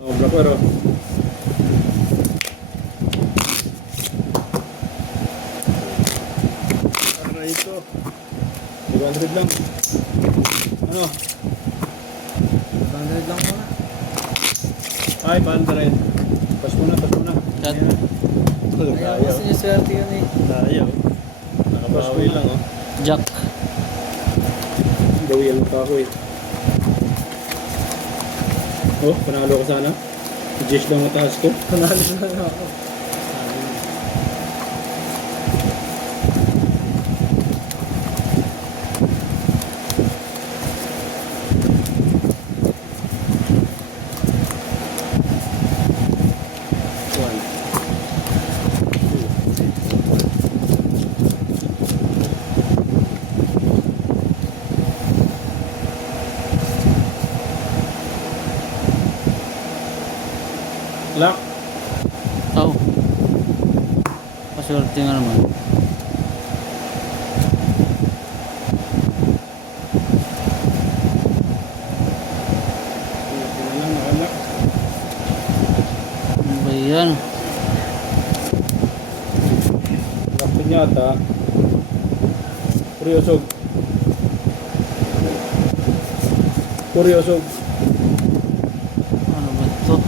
Oh, pero para ito 200 lang. Ano? 200 lang muna. 500. Pas muna. Cut. Ayaw kasi yung swerte yun eh. Ayaw. Nakabawi lang oh. Jack. Bawian lang ako eh. Oh, panalo ko sana. Jess lang mataas ko. Panalo na ako. Lock. Oh. Paswerte nga naman. Nakalock. Ano ba yan? Lock din yata. Kuryosog. Ano ba ito?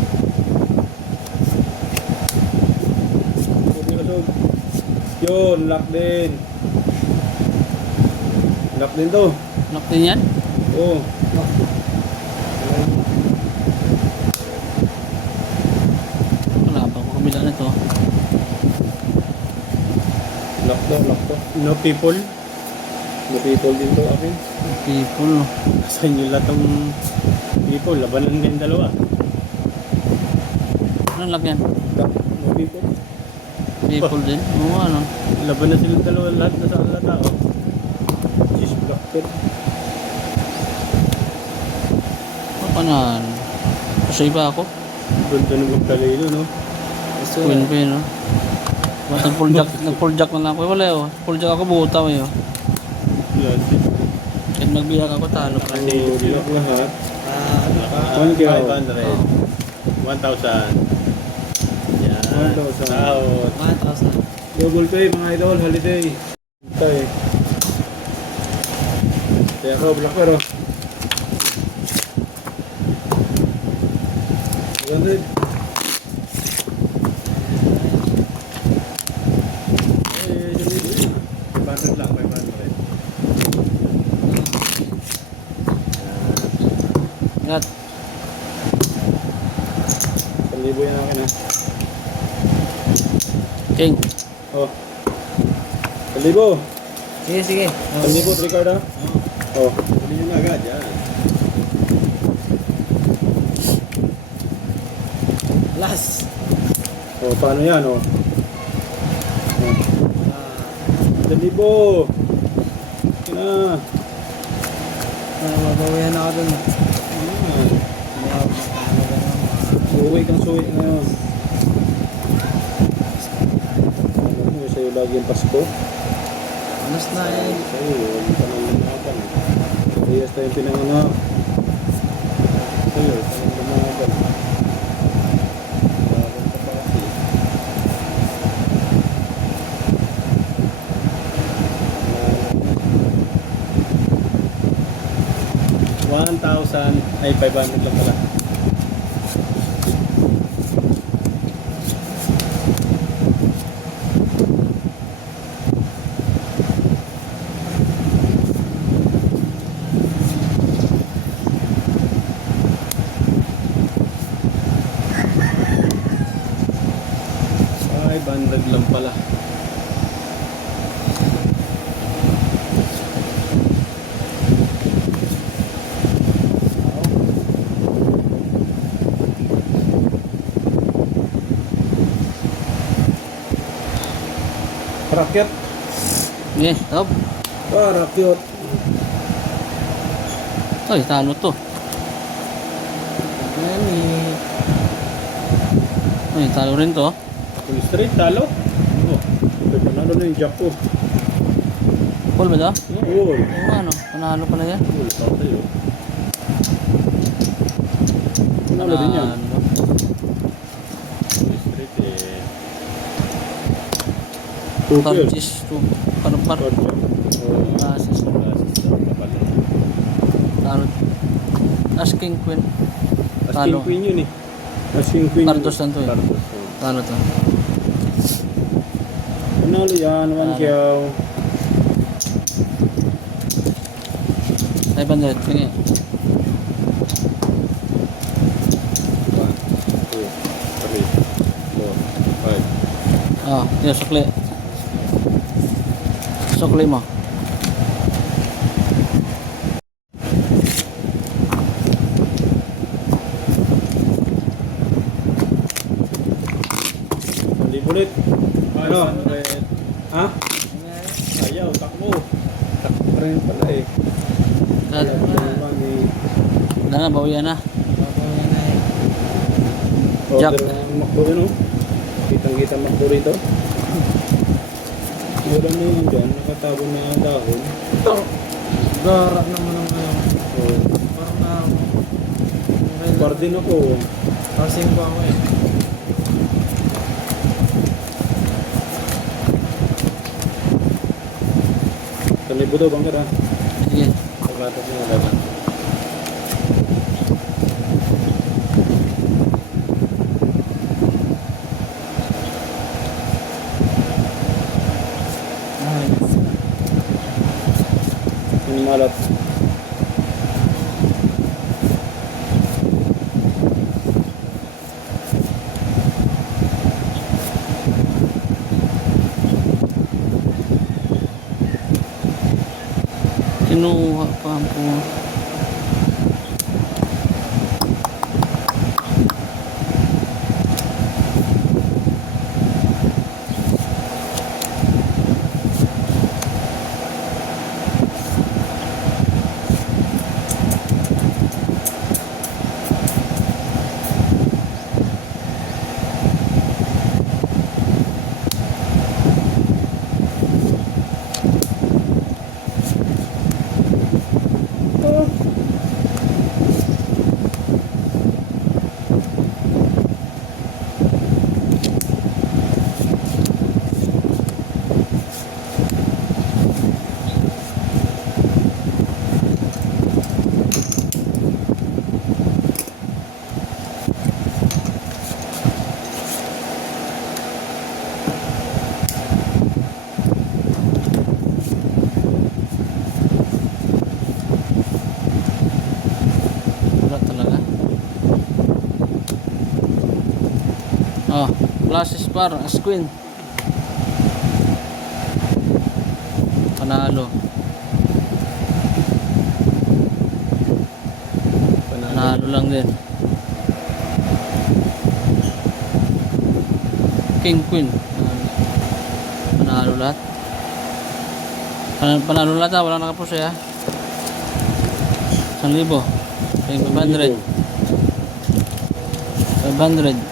Kuryosog. Yun, lock din. Lock din to. Lock din yan? Oo. Wala pa ko kabila na to. Lock to. No people. No people din to akin. People, no? Sa inyo lahat ng people. Labanan din dalawa. Anong lock yan? No people. People din? Oo, ano? Laban na silang dalawa lahat na sa ala tao. Cheese blocker. Papanan. Pasay ba ako? Ganda ng magkalilo, no? Queen pa yun, no? Ba't nag-full jack na lang ako? Wala yun. Full jack ako, butaw yun. Yan. Kahit magbiyak ako, talo pa. Lock lahat. Ano 500. 1,000. Yan. 1,000. 1,000. Sahod. 1,000. Double pay mga idol, holiday. Tay. Kaya ako, black pero. 100. Eh, 500 lang, 500. Ingat. 1,000 yan akin ha. King. Oh. 1,000. Sige. 1,000, 3 card ha. Oh. Hindi nyo na agad yan. Last. Oh, paano yan oh? Oh. 1,000. Kina. Mabawihan ako dun. Suwi kang suwi ngayon. Alam mo, sa'yo lagi ang Pasko. Anas na eh. Sa'yo, huwag ka nang lumaban. Riyas tayong pinanganak. Sa'yo, ka nang lumaban. Lumaban ka pa kasi. $1,000 ay 500 lang pala. Ay, bandag lang pala. Rakyat. Okay, stop. Rakyat. Ay, talo to. Ayan eh. Ay, talo rin to. Full straight, talo. Oh, panalo na yung jack ko. Full ba daw? Oo. Oo, ano? Panalo pala yan. Full, tao tayo. Panalo din yan. Street eh. Two pairs. Partis to. Par. Card yan. Oh. Asis. Talo. As king queen. As Talo. king queen yun eh. As king queen. Cardos lang to eh. Cardos. oh. Talo to. Panalo yan. One Talo. kiyaw. 500. Pingi. 1, 2, 3, 4, 5. Oh, yun, sukli. Sukli mo. Hindi ulit. Ano? Ha? Nangyari. Ayaw, takbo. Takbo pa rin pala eh. Lahat. Wala na, bawian na. Babawi na eh. Jack. Order ng McDo yun oh. Kitang-kita McDo rito. Wala na yun dyan. Nakatago na dahon. Garak naman ang ano. Oh. Parang na ako. Bar din ako. Kasing ko ako eh. Kalibo daw bang kada? Sige. Paglatas na dagat. Nice. Yung malat. Kinuha pa po. Wala talaga. Oh, flashes bar, as queen. Panalo. Panalo lang din. King queen. Panalo lahat. Panalo lahat ha, wala nakapuso ya. 1,000. 500. 500.